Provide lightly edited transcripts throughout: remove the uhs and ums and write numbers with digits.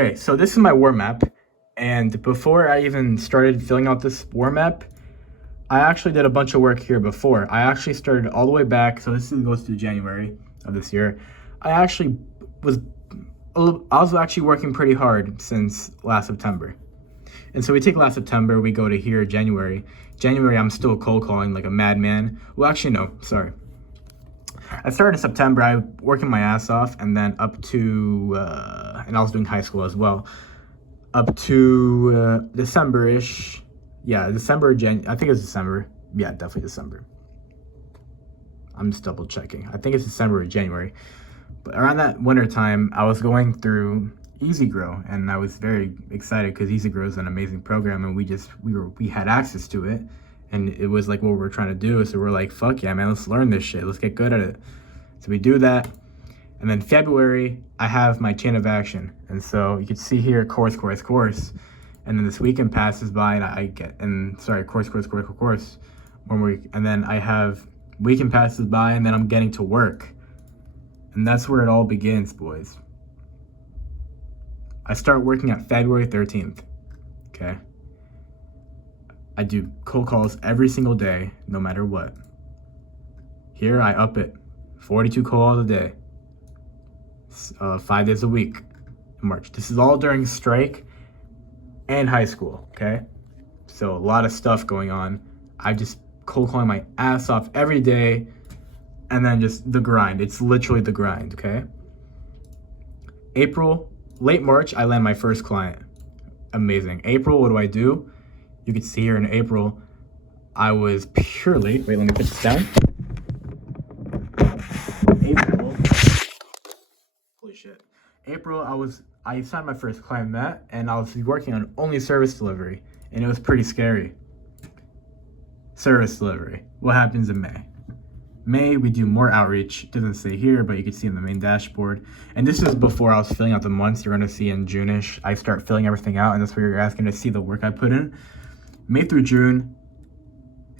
Okay, so this is my war map, and before I even started filling out this war map, I actually did a bunch of work here before. I actually started all the way back, so this goes to January of this year. I actually was, I was actually working pretty hard since last September. And so we take last September, we go to here, January. January, I'm still cold calling like a madman. Well, actually, no, sorry. I started in September, I working my ass off, and then up to, and I was doing high school as well, up to December-ish. Yeah, December, I think it's December. Yeah, definitely December. I'm just double checking. I think it's December or January. But around that winter time, I was going through EasyGrow, and I was very excited because EasyGrow is an amazing program, and we had access to it, and it was like what we were trying to do. So we're like, fuck yeah, man, let's learn this shit. Let's get good at it. So we do that, and then February, I have my chain of action, and so you can see here, course, and then this weekend passes by, and I get, and sorry, course, 1 week, and then I have weekend passes by, and then I'm getting to work, and that's where it all begins, boys. I start working at February 13th, okay? I do cold calls every single day, no matter what. Here, I up it, 42 calls a day, 5 days a week in March. This is all during strike and high school, okay? So a lot of stuff going on. I just cold calling my ass off every day, and then just the grind. It's literally the grind, okay? April, late March, I land my first client. Amazing. April, what do? You can see here in April, I was purely, wait, let me put this down. April, holy shit. April, I signed my first client, Matt, and I was working on only service delivery, and it was pretty scary. Service delivery. What happens in May? May, we do more outreach. It doesn't say here, but you can see in the main dashboard. And this is before I was filling out the months. You're going to see in June-ish, I start filling everything out, and that's where you're asking to see the work I put in. May through June,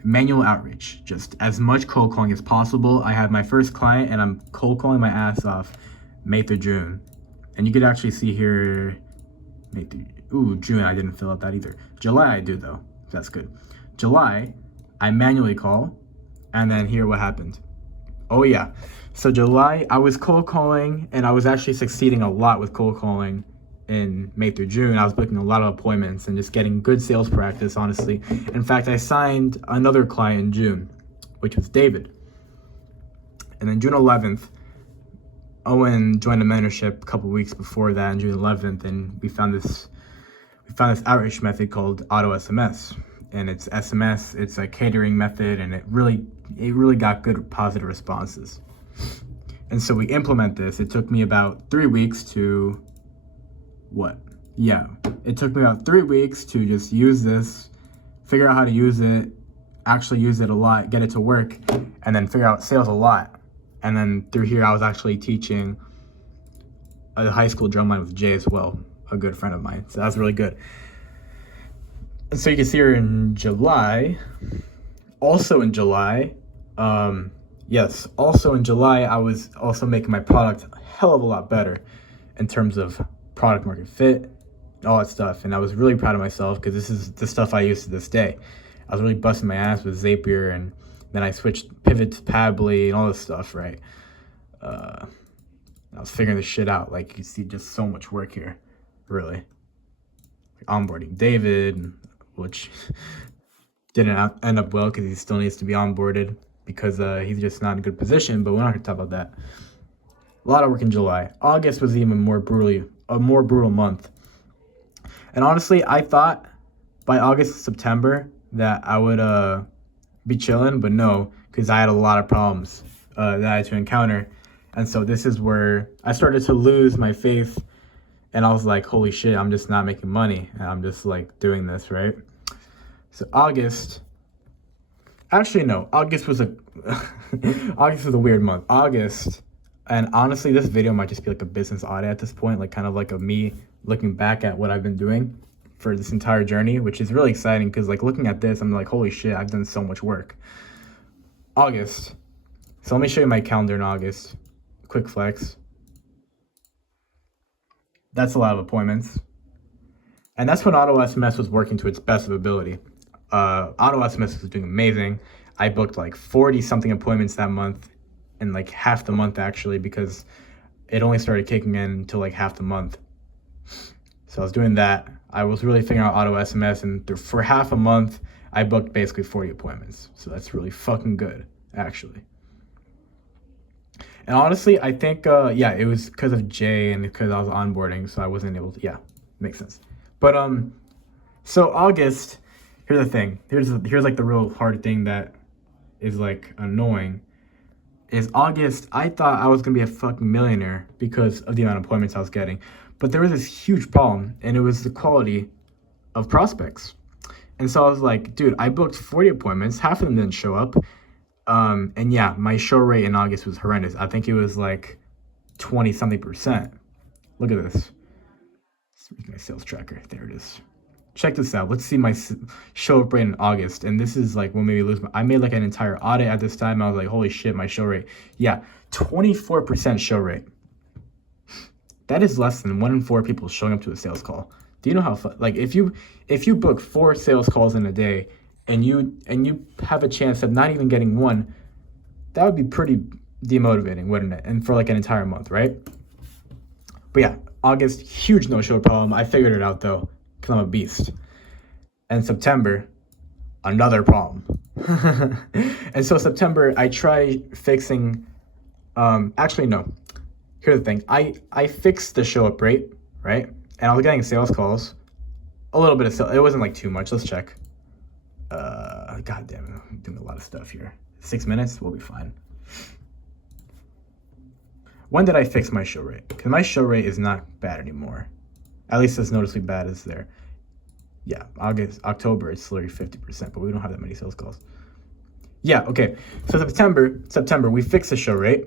manual outreach. Just as much cold calling as possible. I have my first client, and I'm cold calling my ass off May through June. And you could actually see here, May through, June, I didn't fill out that either. July I do though, that's good. July, I manually call, and then here what happened. Oh yeah, so July, I was cold calling, and I was actually succeeding a lot with cold calling in May through June. I was booking a lot of appointments and just getting good sales practice, honestly. In fact, I signed another client in June, which was David. And then June 11th, Owen joined a mentorship a couple weeks before that on June 11th, and we found this outreach method called Auto SMS. And it's SMS, it's a catering method, and it really got good positive responses. And so we implement this. It took me about 3 weeks to it took me about 3 weeks to just use this, figure out how to use it, actually use it a lot, get it to work, and then figure out sales a lot. And then through here, I was actually teaching a high school drumline with Jay as well, a good friend of mine. So that's really good. And so you can see here in July, also in July, I was also making my product a hell of a lot better in terms of product market fit, all that stuff. And I was really proud of myself because this is the stuff I use to this day. I was really busting my ass with Zapier, and then I pivot to Pabbly and all this stuff, right? I was figuring this shit out. Like, you can see just so much work here, really. Onboarding David, which didn't end up well because he still needs to be onboarded because he's just not in a good position, but we're not going to talk about that. A lot of work in July. August was even a more brutal month. And honestly, I thought by August, September that I would be chilling, but no, because I had a lot of problems that I had to encounter. And so this is where I started to lose my faith, and I was like, holy shit, I'm just not making money, and I'm just like doing this, right? So August was a August was a weird month. August, and honestly, this video might just be like a business audit at this point, like kind of like me looking back at what I've been doing for this entire journey, which is really exciting because like looking at this, I'm like, holy shit, I've done so much work. August. So let me show you my calendar in August. Quick flex. That's a lot of appointments. And that's when Auto SMS was working to its best of ability. Auto SMS was doing amazing. I booked like 40 something appointments that month, and like half the month actually, because it only started kicking in until like half the month. So I was doing that. I was really figuring out Auto SMS, and for half a month, I booked basically 40 appointments. So that's really fucking good, actually. And honestly, I think, yeah, it was because of Jay and because I was onboarding, so I wasn't able to, yeah, makes sense. But, so August, here's the thing. Here's like the real hard thing that is like annoying. Is August, I thought I was gonna be a fucking millionaire because of the amount of appointments I was getting. But there was this huge problem, and it was the quality of prospects. And so I was like, dude, I booked 40 appointments, half of them didn't show up. And yeah, my show rate in August was horrendous. I think it was like 20 something percent. Look at this. My sales tracker. There it is. Check this out. Let's see my show rate in August. And this is like what made me lose I made like an entire audit at this time. I was like, holy shit, my show rate. Yeah, 24% show rate. That is less than 1 in 4 people showing up to a sales call. Do you know how like if you book 4 sales calls in a day and you have a chance of not even getting one, that would be pretty demotivating, wouldn't it? And for like an entire month, right? But yeah, August, huge no-show problem. I figured it out though, because I'm a beast. And September, another problem. And so September, I try fixing, actually no. Here's the thing. I fixed the show up rate, right? And I was getting sales calls. A little bit of sales. It wasn't like too much. Let's check. God damn it. I'm doing a lot of stuff here. 6 minutes, we'll be fine. When did I fix my show rate? Because my show rate is not bad anymore. At least as noticeably bad as there. Yeah, August, October, it's literally 50%, but we don't have that many sales calls. Yeah, okay. So September, we fixed the show rate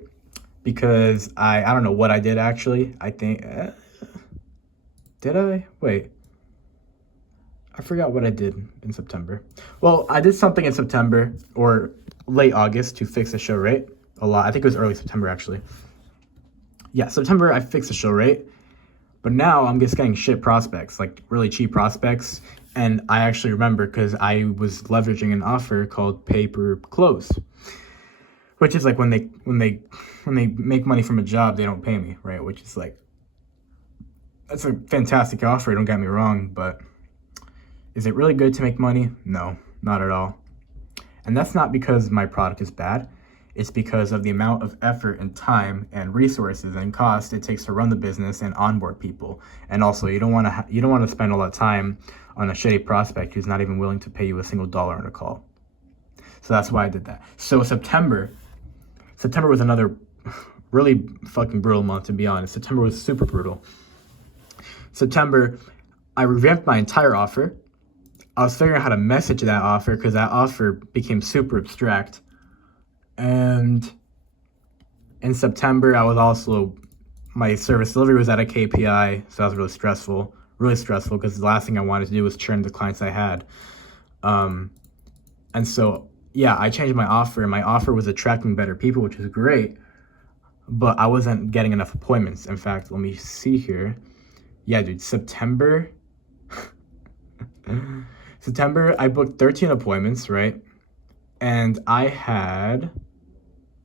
because I don't know what I did actually. I think, did I? Wait. I forgot what I did in September. Well, I did something in September or late August to fix the show rate a lot. I think it was early September actually. Yeah, September I fixed the show rate, but now I'm just getting shit prospects, like really cheap prospects. And I actually remember because I was leveraging an offer called pay per close, which is like when they make money from a job, they don't pay me, right? Which is like, that's a fantastic offer, don't get me wrong, but is it really good to make money? No, not at all. And that's not because my product is bad. It's because of the amount of effort and time and resources and cost it takes to run the business and onboard people. And also, you don't want to spend all that time on a shitty prospect who's not even willing to pay you a single dollar on a call. So that's why I did that. So September was another really fucking brutal month, to be honest. September was super brutal. September, I revamped my entire offer. I was figuring out how to message that offer because that offer became super abstract. And in September, I was also, my service delivery was at a KPI, so that was really stressful because the last thing I wanted to do was churn the clients I had. And so, yeah, I changed my offer, and my offer was attracting better people, which was great, but I wasn't getting enough appointments. In fact, let me see here. Yeah, dude, September, I booked 13 appointments, right? And I had,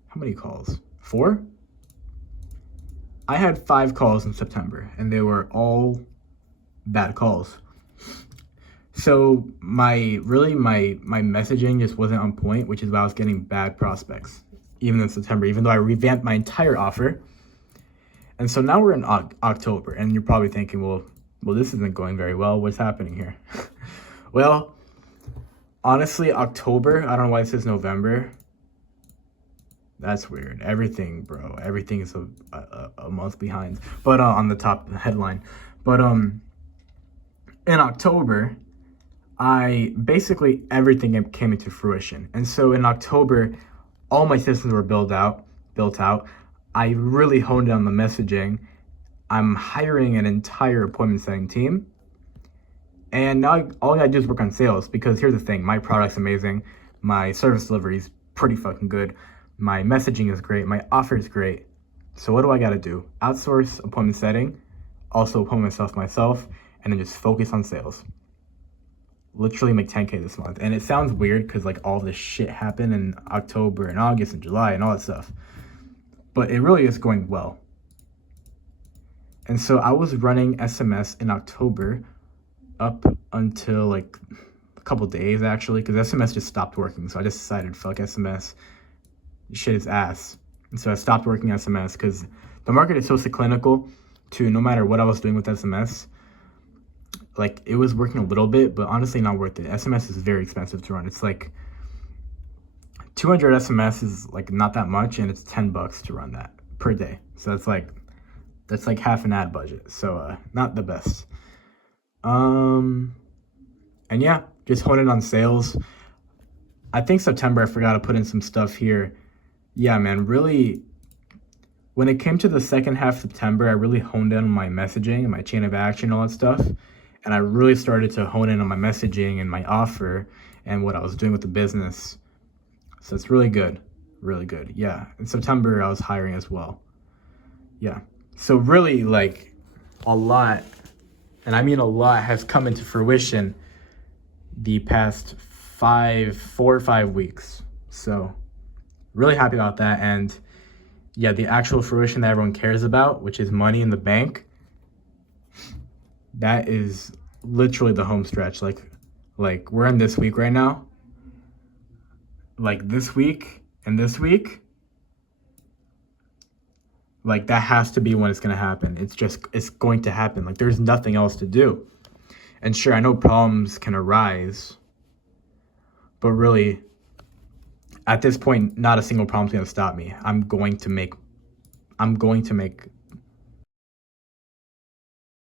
how many calls? 4? I had 5 calls in September, and they were all bad calls. So my messaging just wasn't on point, which is why I was getting bad prospects, even in September, even though I revamped my entire offer. And so now we're in October, and you're probably thinking, well, this isn't going very well. What's happening here? Well, honestly, October, I don't know why it says November. That's weird. Everything is a month behind. But on the top headline. But in October, everything came into fruition. And so in October, all my systems were built out. I really honed in on the messaging. I'm hiring an entire appointment setting team. And now all I gotta do is work on sales, because here's the thing, my product's amazing, my service delivery is pretty fucking good, my messaging is great, my offer is great. So what do I gotta do? Outsource appointment setting, also appoint myself, and then just focus on sales. Literally make 10K this month. And it sounds weird because like all this shit happened in October and August and July and all that stuff, but it really is going well. And so I was running SMS in October up until like a couple days actually, because SMS just stopped working. So I just decided, fuck SMS, shit is ass. And so I stopped working SMS because the market is so cyclical to no matter what I was doing with SMS, like it was working a little bit, but honestly not worth it. SMS is very expensive to run. It's like 200 SMS is like not that much, and it's $10 to run that per day. So that's like half an ad budget. So not the best. And yeah, just honing on sales. I think September I forgot to put in some stuff here. Yeah, man, really when it came to the second half of September, I really honed in on my messaging and my chain of action, all that stuff. And I really started to hone in on my messaging and my offer and what I was doing with the business. So it's really good. Really good. Yeah. In September, I was hiring as well. Yeah. So really like a lot, and I mean a lot, has come into fruition the past 4 or 5 weeks. So really happy about that. And yeah, the actual fruition that everyone cares about, which is money in the bank, that is literally the home stretch. Like we're in this week right now. Like this week and this week, like that has to be when it's going to happen. It's going to happen. Like there's nothing else to do. And sure, I know problems can arise, but really at this point, not a single problem's going to stop me. I'm going to make